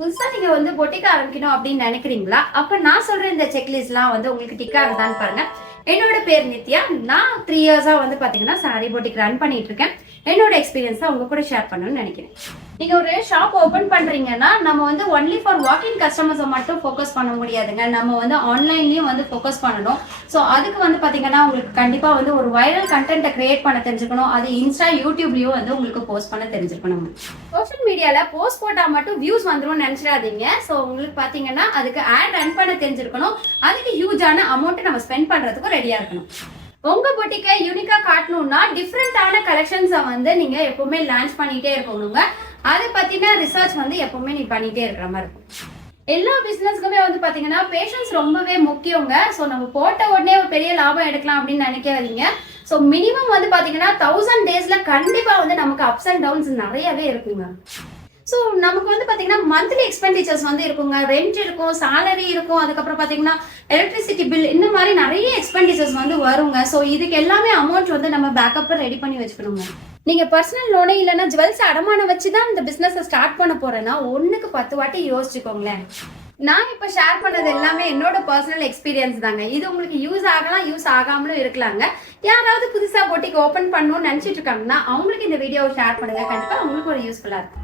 புதுசா நீங்க வந்து பொட்டிக் ஆரம்பிக்கணும் அப்படின்னு நினைக்கிறீங்களா? அப்ப நான் சொல்ற இந்த செக்லிஸ்ட்லாம் வந்து உங்களுக்கு டிக் ஆகுதான்னு பாருங்க. என்னோட பேர் நித்யா. நான் 3 இயர்ஸா வந்து பாத்தீங்கன்னா சாரி பொட்டிக் ரன் பண்ணிட்டு இருக்கேன். என்னோட எக்ஸ்பீரியன்ஸை உங்க கூட ஷேர் பண்ணணும்னு நினைக்கிறேன். நீங்க ஒரு ஷாப் ஓபன் பண்றீங்கன்னா நம்ம வந்து ஒன்லி ஃபார் வாக்கிங் கஸ்டமர்ஸை மட்டும் ஃபோக்கஸ் பண்ண முடியாதுங்க. நம்ம வந்து ஆன்லைன்லயும் வந்து ஃபோக்கஸ் பண்ணணும். ஸோ அதுக்கு வந்து பாத்தீங்கன்னா உங்களுக்கு கண்டிப்பா வந்து ஒரு வைரல் கண்டென்ட்டை கிரியேட் பண்ண தெரிஞ்சுக்கணும். அது இன்ஸ்டா யூடியூப்லயும் வந்து உங்களுக்கு போஸ்ட் பண்ண தெரிஞ்சுக்கணும். சோஷியல் மீடியால போஸ்ட் போட்டா மட்டும் வியூஸ் வந்துடும் நினைச்சிடாதீங்க. ஸோ உங்களுக்கு பாத்தீங்கன்னா அதுக்கு ஆட் ரன் பண்ண தெரிஞ்சிருக்கணும். அதுக்கு ஹியூஜான அமௌண்ட் நம்ம ஸ்பெண்ட் பண்றதுக்கு ரெடியா இருக்கணும். உங்க பொட்டிக்கை யூனிக்கா காட்டணும்னா டிஃப்ரெண்டான கலெக்ஷன்ஸை வந்து நீங்க எப்பவுமே லான்ச் பண்ணிட்டே இருக்கணுங்க. அதை பத்தின ரிசர்ச் வந்து எப்பவுமே நீ பண்ணிட்டே இருக்கிற மாதிரி இருக்கும். எல்லா பிசினஸ்க்குமே வந்து பாத்தீங்கன்னா பேஷன்ஸ் ரொம்பவே முக்கியங்க. ஸோ நம்ம போட்ட உடனே ஒரு பெரிய லாபம் எடுக்கலாம் அப்படின்னு நினைக்காதீங்க. ஸோ மினிமம் வந்து பாத்தீங்கன்னா 1000 டேஸ்ல கண்டிப்பா வந்து நமக்கு அப்ஸ் அண்ட் டவுன்ஸ் நிறையவே இருக்குங்க. ஸோ நமக்கு வந்து பார்த்தீங்கன்னா மந்த்லி எக்ஸ்பெண்டிச்சர்ஸ் வந்து இருக்குங்க. ரெண்ட் இருக்கும், சேலரி இருக்கும், அதுக்கப்புறம் பார்த்தீங்கன்னா எலக்ட்ரிசிட்டி பில், இந்த மாதிரி நிறைய எக்ஸ்பெண்டிச்சர்ஸ் வந்து வருங்க. ஸோ இதுக்கு எல்லாமே அமௌண்ட் வந்து நம்ம பேக்கப்பில் ரெடி பண்ணி வச்சுக்கணுங்க. நீங்க பர்சனல் லோனே இல்லைன்னா ஜுவல்ஸ் அடமானம் வச்சு தான் இந்த பிசினஸை ஸ்டார்ட் பண்ண போறேன்னா 1க்கு 10 வாட்டி யோசிச்சுக்கோங்களேன். நான் இப்போ ஷேர் பண்ணது எல்லாமே என்னோட பர்சனல் எக்ஸ்பீரியன்ஸ் தாங்க. இது உங்களுக்கு யூஸ் ஆகலாம், யூஸ் ஆகாமலும் இருக்கலாங்க. யாராவது புதுசாக பொட்டிக் ஓப்பன் பண்ணணும்னு நினச்சிட்டு இருக்காங்கன்னா அவங்களுக்கு இந்த வீடியோவை ஷேர் பண்ணுங்க. கண்டிப்பாக அவங்களுக்கு ஒரு யூஸ்ஃபுல்லாக இருக்கும்.